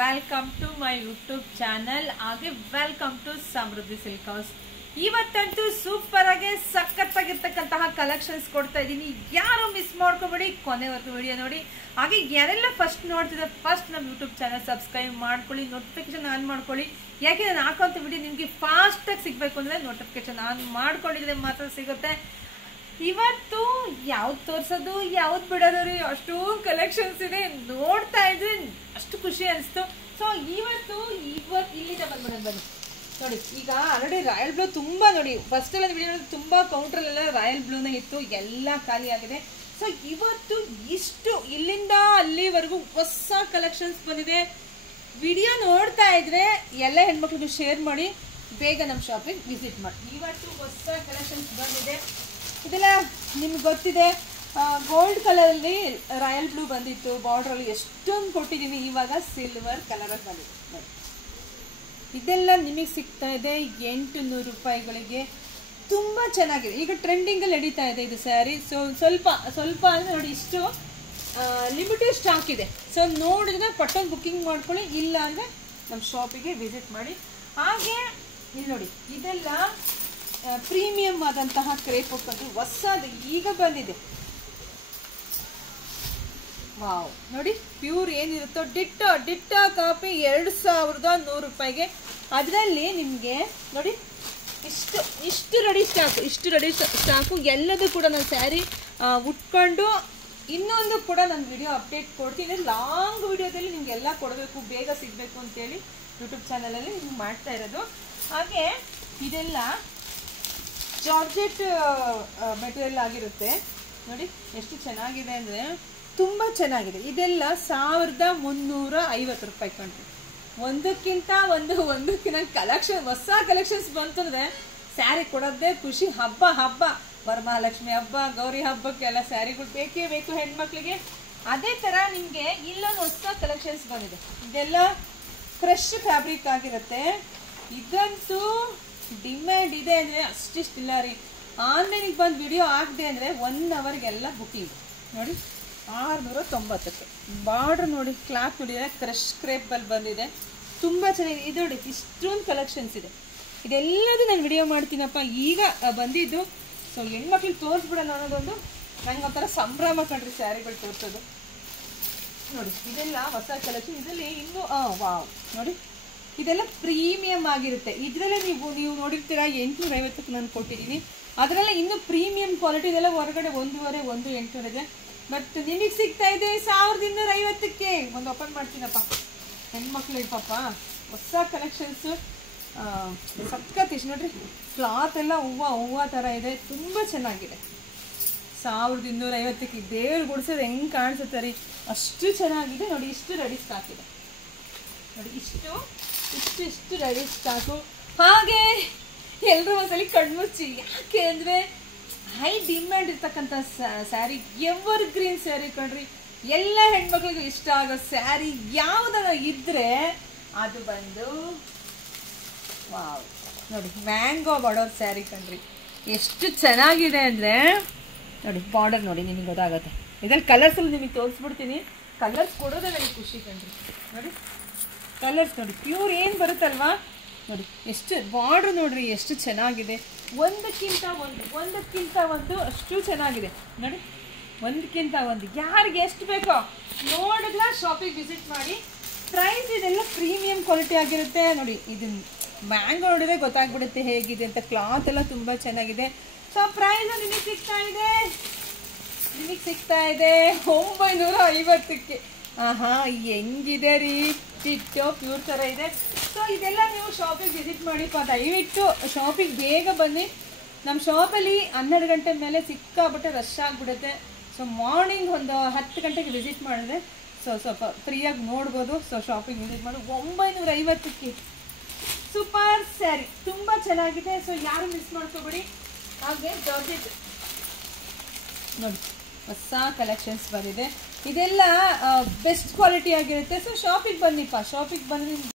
Welcome to my YouTube channel. ಹಾಗೆ welcome to Samruddhi silk house. ಇವತ್ತಂತೂ super ಆಗಿ ಸಖತ್ತಾಗಿರ್ತಕ್ಕಂತಹ ಕಲೆಕ್ಷನ್ಸ್ ಕೊಡ್ತಾ ಇದ್ದೀನಿ. ಯಾರು ಮಿಸ್ ಮಾಡ್ಕೋಬೇಡಿ, ಕೊನೆವರೆಗೂ ವಿಡಿಯೋ ನೋಡಿ. ಹಾಗೆ ಯಾರೆಲ್ಲ ಫಸ್ಟ್ ನೋಡ್ತಿದ್ರೆ ಫಸ್ಟ್ ನಮ್ಮ ಯೂಟ್ಯೂಬ್ ಚಾನಲ್ ಸಬ್ಸ್ಕ್ರೈಬ್ ಮಾಡ್ಕೊಳ್ಳಿ, ನೋಟಿಫಿಕೇಶನ್ ಆನ್ ಮಾಡ್ಕೊಳ್ಳಿ. ಯಾಕೆ ನಾನು ಹಾಕೋಂಥ ವಿಡಿಯೋ ನಿಮಗೆ ಫಾಸ್ಟಾಗಿ ಸಿಗಬೇಕು ಅಂದರೆ ನೋಟಿಫಿಕೇಶನ್ ಆನ್ ಮಾಡ್ಕೊಂಡಿದ್ರೆ ಮಾತ್ರ ಸಿಗುತ್ತೆ. ಇವತ್ತು ಯಾವ್ದು ತೋರ್ಸೋದು ಯಾವ್ದು ಬಿಡೋದು ರೀ, ಅಷ್ಟೊಂದು ಕಲೆಕ್ಷನ್ಸ್ ಇದೆ. ನೋಡ್ತಾ ಇದ್ರೆ ಅಷ್ಟು ಖುಷಿ ಅನಿಸ್ತು. ಸೊ ಇವತ್ತು ಇಲ್ಲಿಂದ ಬಂದ್ಬಿಡೋದು ಬನ್ನಿ. ನೋಡಿ, ಈಗ ಆಲ್ರೆಡಿ ರಾಯಲ್ ಬ್ಲೂ ತುಂಬಾ ನೋಡಿ, ಫಸ್ಟ್ ಎಲ್ಲ ವಿಡಿಯೋ ತುಂಬಾ ಕೌಂಟ್ರಲ್ಲೆಲ್ಲ ರಾಯಲ್ ಬ್ಲೂನೇ ಇತ್ತು, ಎಲ್ಲ ಖಾಲಿ ಆಗಿದೆ. ಸೊ ಇವತ್ತು ಇಷ್ಟು ಇಲ್ಲಿಂದ ಅಲ್ಲಿವರೆಗೂ ಹೊಸ ಕಲೆಕ್ಷನ್ಸ್ ಬಂದಿದೆ. ವಿಡಿಯೋ ನೋಡ್ತಾ ಇದ್ರೆ ಎಲ್ಲ ಹೆಣ್ಮಕ್ಳಿಗೂ ಶೇರ್ ಮಾಡಿ, ಬೇಗ ನಮ್ಮ ಶಾಪಿಗೆ ವಿಸಿಟ್ ಮಾಡಿ. ಇವತ್ತು ಹೊಸ ಕಲೆಕ್ಷನ್ಸ್ ಬಂದಿದೆ. ಇದೆಲ್ಲ ನಿಮ್ಗೆ ಗೊತ್ತಿದೆ, ಗೋಲ್ಡ್ ಕಲರಲ್ಲಿ ರಾಯಲ್ ಬ್ಲೂ ಬಂದಿತ್ತು, ಬಾರ್ಡ್ರಲ್ಲಿ ಎಷ್ಟೊಂದು ಕೊಟ್ಟಿದ್ದೀನಿ. ಇವಾಗ ಸಿಲ್ವರ್ ಕಲರಲ್ಲಿ ಬಂದಿದೆ ನೋಡಿ. ಇದೆಲ್ಲ ನಿಮಗೆ ಸಿಗ್ತಾ ಇದೆ 800 ರೂಪಾಯಿಗಳಿಗೆ. ತುಂಬ ಚೆನ್ನಾಗಿದೆ. ಈಗ ಟ್ರೆಂಡಿಂಗಲ್ಲಿ ನಡೀತಾ ಇದೆ ಇದು ಸ್ಯಾರಿ. ಸೊ ಸ್ವಲ್ಪ ಅಂದರೆ ನೋಡಿ, ಇಷ್ಟು ಲಿಮಿಟೆಡ್ ಸ್ಟಾಕ್ ಇದೆ. ಸೊ ನೋಡಿದ್ರೆ ಪಟ್ಟೊಂದು ಬುಕ್ಕಿಂಗ್ ಮಾಡ್ಕೊಳ್ಳಿ, ಇಲ್ಲ ಅಂದರೆ ನಮ್ಮ ಶಾಪಿಗೆ ವಿಸಿಟ್ ಮಾಡಿ. ಹಾಗೆ ಇಲ್ಲಿ ನೋಡಿ, ಇದೆಲ್ಲ ಪ್ರೀಮಿಯಂ ಆದಂತಹ ಕ್ರೇಪ್ ವರ್ಕ್ ಅಂತ ಹೊಸದು ಈಗ ಬಂದಿದೆ. ವಾವ್, ನೋಡಿ ಪ್ಯೂರ್ ಏನಿರುತ್ತೋ ಡಿಟ್ಟೋ ಕಾಪಿ 2100 ರೂಪಾಯಿಗೆ. ಅದರಲ್ಲಿ ನಿಮಗೆ ನೋಡಿ ಇಷ್ಟು ರೆಡಿ ಸ್ಟಾಕು ಎಲ್ಲದೂ ಕೂಡ ನಾನು ಸ್ಯಾರಿ ಉಟ್ಕೊಂಡು ಇನ್ನೊಂದು ಕೂಡ ನಾನು ವಿಡಿಯೋ ಅಪ್ಡೇಟ್ ಕೊಡ್ತೀನಿ. ಲಾಂಗ್ ವಿಡಿಯೋದಲ್ಲಿ ನಿಮಗೆಲ್ಲ ಕೊಡಬೇಕು, ಬೇಗ ಸಿಗಬೇಕು ಅಂತೇಳಿ ಯೂಟ್ಯೂಬ್ ಚಾನಲಲ್ಲಿ ನಿಮ್ಗೆ ಮಾಡ್ತಾ ಇರೋದು. ಹಾಗೆ ಇದೆಲ್ಲ ಜಾರ್ಜೆಟ್ ಮೆಟೀರಿಯಲ್ ಆಗಿರುತ್ತೆ ನೋಡಿ, ಎಷ್ಟು ಚೆನ್ನಾಗಿದೆ ಅಂದರೆ ತುಂಬ ಚೆನ್ನಾಗಿದೆ. ಇದೆಲ್ಲ 1350 ರೂಪಾಯಿ ಕಂಡ್ರಿ. ಒಂದಕ್ಕಿಂತ ಕಲೆಕ್ಷನ್, ಹೊಸ ಕಲೆಕ್ಷನ್ಸ್ ಬಂತು ಅಂದರೆ ಸ್ಯಾರಿ ಕೊಡೋದೇ ಖುಷಿ. ಹಬ್ಬ ವರಮಹಾಲಕ್ಷ್ಮಿ ಹಬ್ಬ, ಗೌರಿ ಹಬ್ಬಕ್ಕೆಲ್ಲ ಸ್ಯಾರಿಗಳು ಬೇಕೇ ಬೇಕು ಹೆಣ್ಮಕ್ಳಿಗೆ. ಅದೇ ಥರ ನಿಮಗೆ ಇಲ್ಲೊಂದು ಹೊಸ ಕಲೆಕ್ಷನ್ಸ್ ಬಂದಿದೆ. ಇದೆಲ್ಲ ಫ್ರೆಶ್ ಫ್ಯಾಬ್ರಿಕ್ ಆಗಿರುತ್ತೆ. ಇದಂತೂ ಡಿಮ್ಯಾಂಡ್ ಇದೆ ಅಂದರೆ ಅಷ್ಟಿಷ್ಟಿಲ್ಲ ರೀ. ಆನ್ಲೈನಿಗೆ ಬಂದು ವಿಡಿಯೋ ಹಾಕಿದೆ ಅಂದರೆ 1 ಅವರ್ಗೆಲ್ಲ ಬುಕ್ಕಿಂಗ್ ನೋಡಿ. 690. ಬಾರ್ಡ್ರ್ ನೋಡಿ, ಕ್ಲಾತ್ ನೋಡಿದರೆ ಕ್ರಶ್ ಕ್ರೇಪಲ್ಲಿ ಬಂದಿದೆ, ತುಂಬ ಚೆನ್ನಾಗಿದೆ. ಇದು ನೋಡಿ, ಇಷ್ಟೊಂದು ಕಲೆಕ್ಷನ್ಸ್ ಇದೆ. ಇದೆಲ್ಲದೂ ನಾನು ವಿಡಿಯೋ ಮಾಡ್ತೀನಪ್ಪ. ಈಗ ಬಂದಿದ್ದು ಸೊ ಹೆಣ್ಮಕ್ಳಿಗೆ ತೋರಿಸ್ಬಿಡೋಣ ಅನ್ನೋದೊಂದು ನಂಗೆ ಒಂಥರ ಸಂಭ್ರಮ ಕಂಡ್ರಿ ಸ್ಯಾರಿಗಳು ತೋರಿಸೋದು. ನೋಡಿ, ಇದೆಲ್ಲ ಹೊಸ ಕಲೆಕ್ಷನ್. ಇದರಲ್ಲಿ ಇನ್ನೂ ವಾವ್ ನೋಡಿ, ಇದೆಲ್ಲ ಪ್ರೀಮಿಯಂ ಆಗಿರುತ್ತೆ. ಇದರಲ್ಲೇ ನೀವು ನೋಡಿರ್ತೀರಾ 850ಕ್ಕೆ ನಾನು ಕೊಟ್ಟಿದ್ದೀನಿ. ಅದರಲ್ಲೇ ಇನ್ನೂ ಪ್ರೀಮಿಯಂ ಕ್ವಾಲಿಟಿ. ಇದೆಲ್ಲ ಹೊರಗಡೆ 1.5-1.800 ಇದೆ. ಬಟ್ ನಿಮಗೆ ಸಿಗ್ತಾ ಇದೆ 1250ಕ್ಕೆ. ಒಂದು ಓಪನ್ ಮಾಡ್ತೀನಪ್ಪ, ಹೆಣ್ಮಕ್ಳು ಪಾಪ ಹೊಸ ಕಲೆಕ್ಷನ್ಸು ಸಖತ್. ಇಷ್ಟು ನೋಡ್ರಿ, ಕ್ಲಾತ್ ಎಲ್ಲ ಹೂವು ಥರ ಇದೆ, ತುಂಬ ಚೆನ್ನಾಗಿದೆ. 1250ಕ್ಕೆ ದೇವ್ರು ಗುಡಿಸೋದು ಹೆಂಗೆ ಕಾಣಿಸುತ್ತೆ ರೀ, ಅಷ್ಟು ಚೆನ್ನಾಗಿದೆ. ನೋಡಿ, ಇಷ್ಟು ರೆಡಿ ಸ್ಟಾಕ್ ಇದೆ ನೋಡಿ, ಇಷ್ಟು ರೆಡಿ ಸ್ಟಾಕು. ಹಾಗೆ ಎಲ್ಲರೂ ಒಂದ್ಸಲಿ ಕಣ್ಮುಚ್ಚಿ, ಯಾಕೆ ಅಂದರೆ ಹೈ ಡಿಮ್ಯಾಂಡ್ ಇರ್ತಕ್ಕಂಥ ಸ್ಯಾರಿ, ಎವರ್ ಗ್ರೀನ್ ಸ್ಯಾರಿ ಕಣ್ರಿ. ಎಲ್ಲ ಹೆಣ್ಮಕ್ಳಿಗೂ ಇಷ್ಟ ಆಗೋ ಸ್ಯಾರಿ ಯಾವುದಾರ ಇದ್ರೆ ಅದು ಬಂದು ವಾವ್ ನೋಡಿ, ಮ್ಯಾಂಗೋ ಬಾರ್ಡರ್ ಸ್ಯಾರಿ ಕಣ್ರಿ. ಎಷ್ಟು ಚೆನ್ನಾಗಿದೆ ಅಂದರೆ ನೋಡಿ, ಬಾರ್ಡರ್ ನೋಡಿ, ನಿಮಗೆ ಗೊತ್ತಾಗುತ್ತೆ. ಇದ್ರಲ್ಲಿ ಕಲರ್ಸಲ್ಲಿ ನಿಮಗೆ ತೋರಿಸ್ಬಿಡ್ತೀನಿ. ಕಲರ್ಸ್ ಕೊಡೋದೇ ನನಗೆ ಖುಷಿ ಕಣ್ರಿ. ನೋಡಿ ಕಲರ್ಸ್ ನೋಡಿ, ಪ್ಯೂರ್ ಏನು ಬರುತ್ತಲ್ವಾ ನೋಡಿ, ಎಷ್ಟು ಬಾರ್ಡ್ರ್ ನೋಡ್ರಿ, ಎಷ್ಟು ಚೆನ್ನಾಗಿದೆ. ಒಂದಕ್ಕಿಂತ ಒಂದು ಅಷ್ಟು ಚೆನ್ನಾಗಿದೆ ನೋಡಿ. ಒಂದಕ್ಕಿಂತ ಒಂದು, ಯಾರಿಗೆ ಎಷ್ಟು ಬೇಕೋ ನೋಡಿದ್ಲ ಶಾಪಿಗೆ ವಿಸಿಟ್ ಮಾಡಿ. ಪ್ರೈಸ್ ಇದೆಲ್ಲ ಪ್ರೀಮಿಯಂ ಕ್ವಾಲಿಟಿ ಆಗಿರುತ್ತೆ ನೋಡಿ. ಇದನ್ನ ಮ್ಯಾಂಗೋ ನೋಡಿದ್ರೆ ಗೊತ್ತಾಗ್ಬಿಡುತ್ತೆ ಹೇಗಿದೆ ಅಂತ. ಕ್ಲಾತ್ ಎಲ್ಲ ತುಂಬ ಚೆನ್ನಾಗಿದೆ. ಸೊ ಪ್ರೈಸ್ ನಿಮಗೆ ಸಿಗ್ತಾ ಇದೆ 950ಕ್ಕೆ. ಹೆಂಗಿದೆ ರೀ, ಟಿಟ್ಟೋ ಪ್ಯೂರ್ ಥರ ಇದೆ. ಸೊ ಇದೆಲ್ಲ ನೀವು ಶಾಪಿಗೆ ವಿಸಿಟ್ ಮಾಡಿಪ್ಪ. ದಯವಿಟ್ಟು ಶಾಪಿಗೆ ಬೇಗ ಬನ್ನಿ. ನಮ್ಮ ಶಾಪಲ್ಲಿ 12 ಗಂಟೆ ಮೇಲೆ ಸಿಕ್ಕಾಬಿಟ್ಟೆ ರಶ್ ಆಗಿಬಿಡುತ್ತೆ. ಸೊ ಮಾರ್ನಿಂಗ್ ಒಂದು 10 ಗಂಟೆಗೆ ವಿಸಿಟ್ ಮಾಡಿದ್ರೆ ಸ್ವಲ್ಪ ಫ್ರೀಯಾಗಿ ನೋಡ್ಬೋದು. ಸೊ ಶಾಪಿಗೆ ವಿಸಿಟ್ ಮಾಡಿ 950ಕ್ಕೆ ಸೂಪರ್ ಸ್ಯಾರಿ, ತುಂಬ ಚೆನ್ನಾಗಿದೆ. ಸೊ ಯಾರು ಮಿಸ್ ಮಾಡ್ಕೋಬೇಡಿ. ಹಾಗೆ ಜಾರ್ಜೆಟ್ ನೋಡಿ, ಹೊಸ ಕಲೆಕ್ಷನ್ಸ್ ಬಂದಿದೆ. ಇದೆಲ್ಲ ಬೆಸ್ಟ್ ಕ್ವಾಲಿಟಿ ಆಗಿರುತ್ತೆ. ಸೊ ಶಾಪಿಗೆ ಬನ್ನಿಪ್ಪ, ಶಾಪಿಗೆ ಬಂದು